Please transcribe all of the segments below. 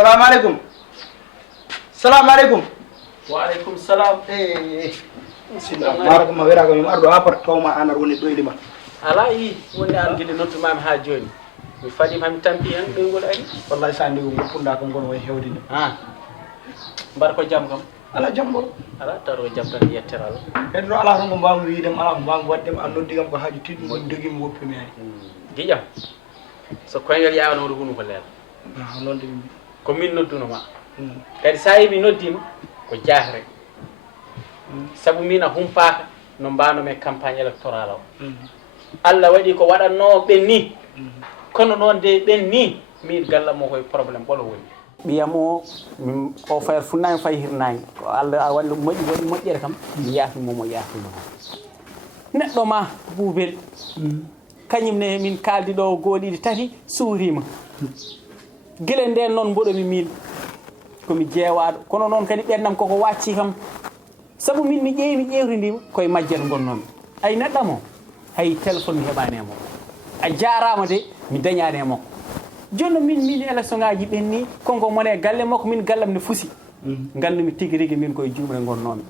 Assalamu alaikum. Assalamu alaikum. Wa alaikum salam. Baraka ma wera ko mi ardo apart tawma anar woni doylima. Ala yi woni am gili nottuma mi ha joni. Mi fadi mami tampi hen doygol ari. Wallahi sa ndigo goppunda ko gon way hewdinde. Mbar ko jam kam. Ala jambol. Ala taro jam tan yetteral. Heddo ala ko mbaamu wiidem ala ko mbaamu waddem an noddigam ko haaju tiddu mo dogim woppi mi ay. Gijam. So koyngal yaawno wuro hunu ko leer. Non de mi. Ko min nodduno ma. Kadi sa yi mi noddima ko jahre. Sabu mina humpaka no mbano me campagne électorale o. Allah waɗi ko waɗanno ɓen ni kono noon de ɓen ni min galla mo koye probléme ɓolo woni ɓiyamo o fayr funnani fay hirnani ko Allah walla moƴƴi waɗi moƴƴere kam mi yaafimomo yaafimo neɗɗo ma buubel kañum ne min kaldi ɗo gooɗiɗi tati suurima guila nden noon mboɗomi min komi jeewaɗo kono noon kadi ɓennam koko wacci kam sabu min mi ƴeewi mi ƴewridima koye majjere gonnomi ay neɗɗamo hay téléphone mi heɓani e makko a jarama de mi dañani e makko joni min élection ngaji ɓenni konko mone galle makko min gallam ne fusi gandumi tigui rigui min koye jumre gonnomi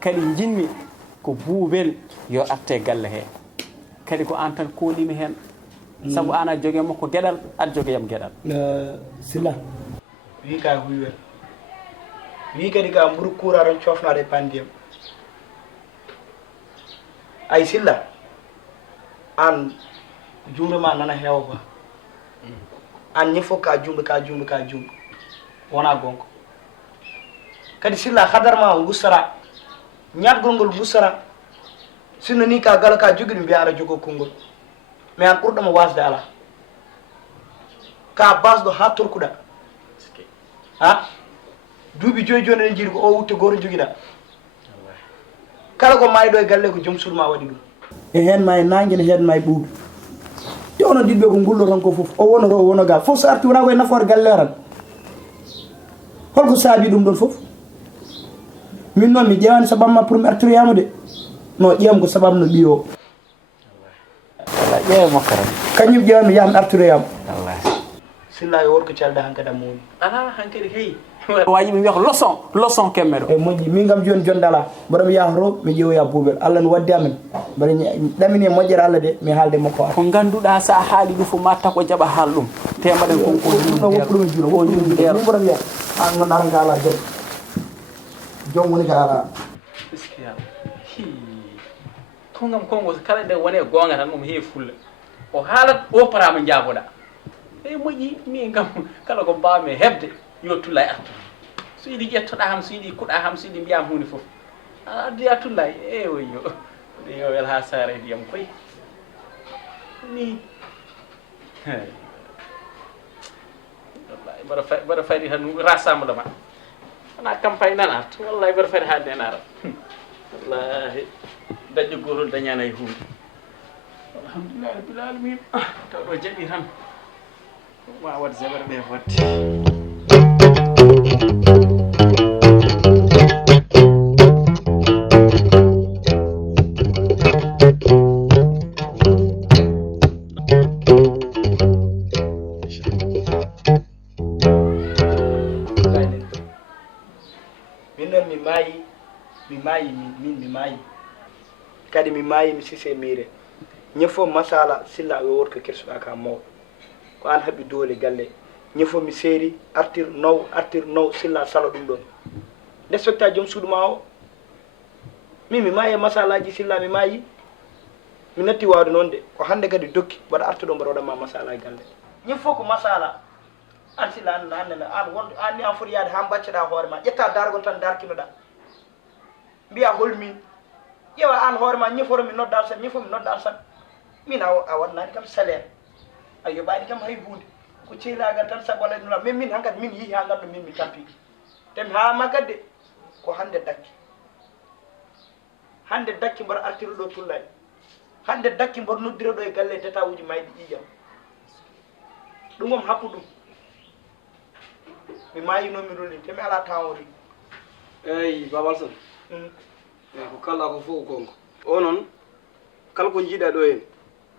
kadi jinmi ko buubel yo atte galle he kadi ko an tan koolimi hen sabu an a jogui makko gueɗal aɗa jogoyam gueɗal Silla wi ka huywer wi kadi ka mburu kura tan cofnade pandiyam ay Silla an jumre ma nana heewa quoi an ñi fof ka jumɗo wona gonko kadi Silla hadar ma o gussara ñatgol ngol gussara sinno ni ka gala ka joguiɗo mbiya aɗa jogo konngol mais an ɓurɗomo wasde ala ka basɗo ha torkuɗa ha duuɓi joyi joni eɗen jiiɗi ko o wutte goto joguiɗa kala ko mayɗo e galle ko joom suudu ma waɗi ɗum e hen ma e nangue ne hen ma e ɓuuɓi te onon ɗiɗɓe ko gulɗo tan ko foof o wonoro o wono ga foof so arti wona koye nafoore galle tan holko saabi ɗum ɗon foof min noon mi ƴewani sababma pour mi artiroyama de non ƴeewam ko sababu no ɓiyo o ƴeewa makko tan kañum ƴewami yaha mi artiroyama Silla yo worko calde hankkadi am moni ala hankkadi hey waji mi wiya ko leçon kemmeɗo e moƴƴi min kam joni dala mbaɗomi yahoro mi ƴeewoya buubel Allah no waddi amen mbaɗa ɗamini e moƴƴere Allah de mi haalde makko ko ganduɗa sa haali ɗum fof ma tako jaɓa haal ɗum temaɗen konko ɗum woppuɗum juulo o min mbaɗa wiya an gonɗa ka ala joom woni ka ala tongam kongo kala nde woni e gonga tan momo heewi fulla o haalat o parama jaaboɗa e moƴƴi min kam kala ko mbawmi hebde yo tulla e artu so yiɗi ƴettoɗa ham so yiɗi kuɗa ham so yiɗi mbiyam hunde foof adduya tulla e woyyo yo wel ha saare ndiyam koy ni wallahi mbaɗa fayri tan rassemblement wona campagne nan arta wallahi mbaɗa fayri haalde en ara wallahi daƴƴo gotol dañana e hunde alhamdulillah rabbil alamin taw ɗo jaɓi tan ma wat jaɓere ɓe fodde mi maayi kadi mi maayi mi sise miire ñefo masala Silla yo worko kersuɗa ka mawɗo ko an haɓi doole galle ñefo mi seeri artir naw Silla salo ɗum ɗon respecta joom suudu ma o min mi maayi e masalaji Silla mi maayi mi natti wawde noon de ko hande kadi dokki mbaɗa artuɗo mbaɗa waɗanma masala e galle ñefo ko masala an Silla annene an won an ni an foti yaade ha mbacceɗa hoore ma ƴetta dargol tan darkinoɗa mbiya holmin ƴewa an hoore ma ñeforo mi noddal san ñefo mi noddal san min a waɗnani kam salaire a yoɓani kam hay hunde ko cehlagal tan sago waɗa ɗum mais min hankkadi min yii ha gandu min mi tampi temi haalma kadi de ko hande dakki mbaɗa artiro ɗo tullani hande dakki mbaɗa noddira ɗo e galle data uji mayɗi ƴiƴam ɗum om happu ɗum mi mayinomi rolli temi ala temps o ri eyi babal san ko kala ko fof konko o noon kala ko jiiɗa ɗo hen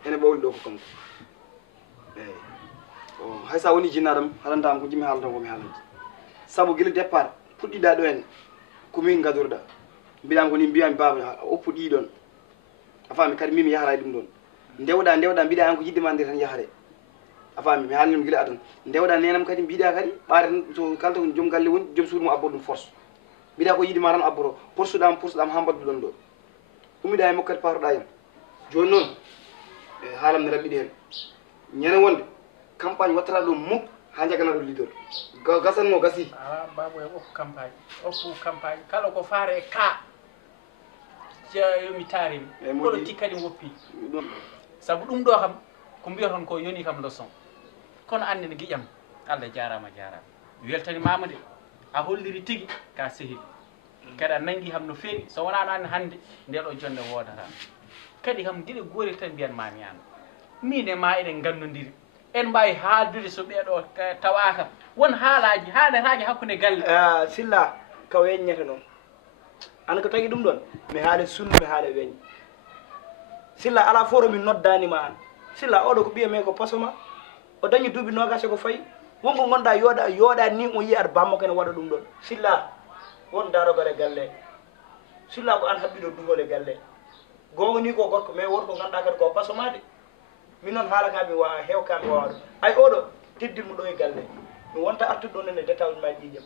ene ɓawli ɗo ko kanko eyi hay sa woni jinnaɗam halandama ko jimi haalatan komi haalanta saabu guila départ puɗɗiɗa ɗo en komin gadorɗa mbiɗam koni mbiyami baba o puɗɗi ɗon a faami kadi mimi yahara ɗum ɗon ndewɗa mbiɗa an ko yiddema nde tan yahare a faami mi haalnima guila adan ndewɗa nenam kadi mbiɗa kadi ɓaade tan so kalta ko joom galle woni joom suudu mum abbo ɗum force mbiɗa ko yiddima tan abboto poursuɗam ha mbaddu ɗon ɗo ummiɗa e makko kadi patoɗa hen joni noon haalam ne raɓɓiɗi hen ñande wonde campagne wattata ɗum mukk ha jagana ɗo leader gasanno gasi babo e oppu campagne kala ko faare e ka yomi taarimi politique kadi woppi sabu ɗum ɗo kam ko mbiyaton ko yoni kam leçon kono annene giƴam Allah jarama weltanimama de a holliri tigui ka sehil kadi a nanggui kam no feewi so wonano anne hande nde ɗo jonde wodata kadi kam guiɗe goori tan mbiyanmami an min e ma eɗen gandodiri en mbawi haaldude so ɓeeɗo tawaka won haaletaji hakkude galle silla ka weññete noon an ko tagui ɗum ɗon mi haale sunnu mi haale weññe silla ala foro min noddanima an silla oɗo ko ɓiyame ko pasoma o dañi duuɓi nogase ko fayi wonko gonɗa yooɗa ni o yiyat bammo kene waɗa ɗum ɗon silla won darogare galle silla ko an haɓɓiɗo duhole galle gonga ni ko gorko mais wonko ganduɗa kadi ko pasomade min noon haala ka mi wawa hewka mi wawa ɗum ay oɗo teddinmo ɗo e galle mi wonta artude ɗo nene détail ma ƴiƴam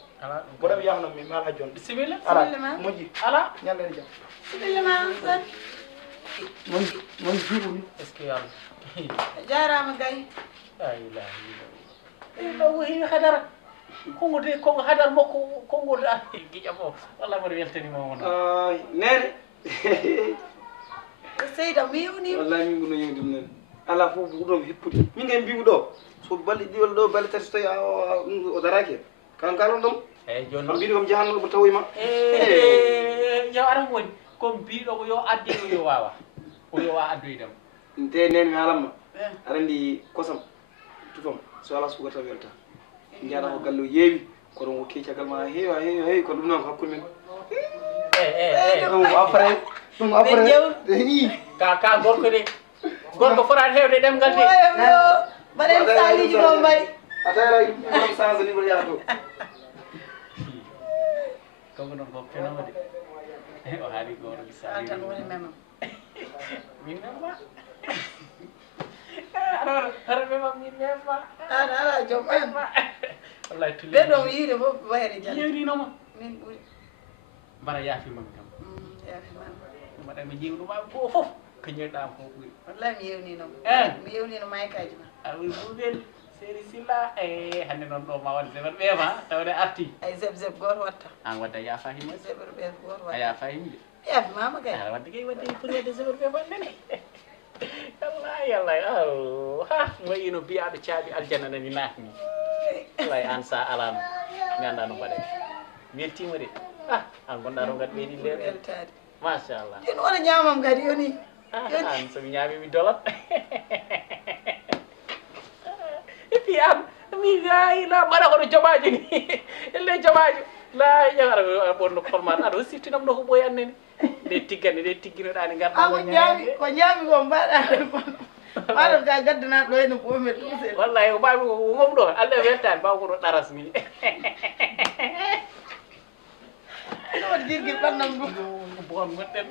mboɗo mi yahno mi mala joni bisimilla ala moƴƴi ala ñallere jaam bisimilla ma son mon jiiɓu ni est ce que yalla jarama gay la ilaha illallah ɗo heewi hadara kongo hadar makko kongo giƴam o wallah mboɗo weltanima ay nene seyda mi yewni wallahi min gono yewdum nene ala fof ɗum heppude min gay mbimi ɗo so balɗe ɗiwal ɗo balɗe tati so tawi o daraki kan kalon ɗum eyyi joni kam mbiɗo kam jahanno ɗo tawoyma yaw aran woni komi mbiɗo ko yo adde o yo wawa addoydema te nene mi haalanma aɗa andi kosam tufam so ala sukar tan welta jaɗa ko galle o yeewi koɗon ko keccagal ma heewi ko ɗum noon ko hakkude men ɗum après ka gorko de gorko fotani hewde ɗemgal de mbaɗen saliji ɗo mbaɗi a tawira ɗum change ni mbaɗa yaha to komo noon ko penoma de o haali goro mi sali tan woni memam min memma aɗa memam min memma an ala joom an wallahi tulli ɓeɗo yiide fof wayre jande yewninoma min ɓuuri mbaɗa yaafimami kam yafimama mbaɗa mi jiwɗuma ko foof ko ñewɗam ko ɓuuri wallahi mi yewninoma mi yewnino maykaji ma a wi ɓuuɓel séri silla hande noon ɗo ma waɗe seɓer ɓeema tawde arti ay zeb goto watta an wadda yafa himma zeɓer ɓe goto a watta yafa himde yafimama kay aɗa wadde kay wadde foti wadde seɓer ɓe ɓannene yallay ha mo ino mbiyaɗo caaɓi aljanna nani natni way an sa alano mi anda no mbaɗe weltima de an gonɗa ɗo gati ɓeydi nder weltade machallah joni wona ñamam kadi yoni an somi ñaami mi dolat et puis an mi la mbaɗa koɗo joɓajo ni elle joɓajo la ƴew ɓonno kolmaɗa aɗa siftinam ɗo ko ɓoy annene nde tiggane nde tigginoɗa nde garɗa ko ñaami ko mbaɗa maɗo ka gaddanaɗo ɗo ene ɓoomi tuusel wallahi ko mbawi ko gom ɗo allah weltani mbaw koɗo ɗaras ni ene waɗi jirguel ɓannam ɗum bon gonɗen